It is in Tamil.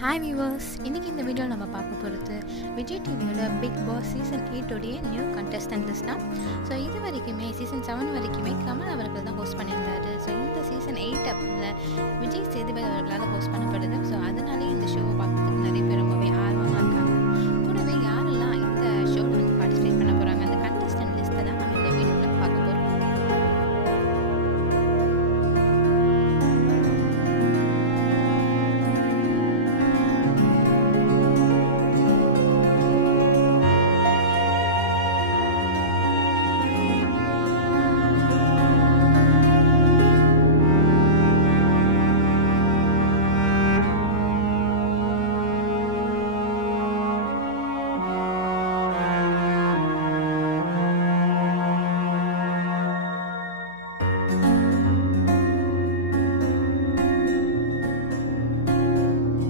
ஹாய் வியூவர்ஸ், இன்றைக்கி இந்த வீடியோவில் நம்ம பார்க்க போகிறது விஜய் டிவியோட பிக் பாஸ் சீசன் 8 உடைய நியூ கண்டஸ்டன்ட் லிஸ்ட் தான். ஸோ இது வரைக்குமே சீசன் 7 வரைக்குமே கமல் அவர்கள் தான் ஹோஸ்ட் பண்ணியிருந்தாரு. ஸோ இந்த சீசன் 8 அப்படில் விஜய் சேதுபதி அவர்களால் ஹோஸ்ட் பண்ணப்படுது. ஸோ அதனால்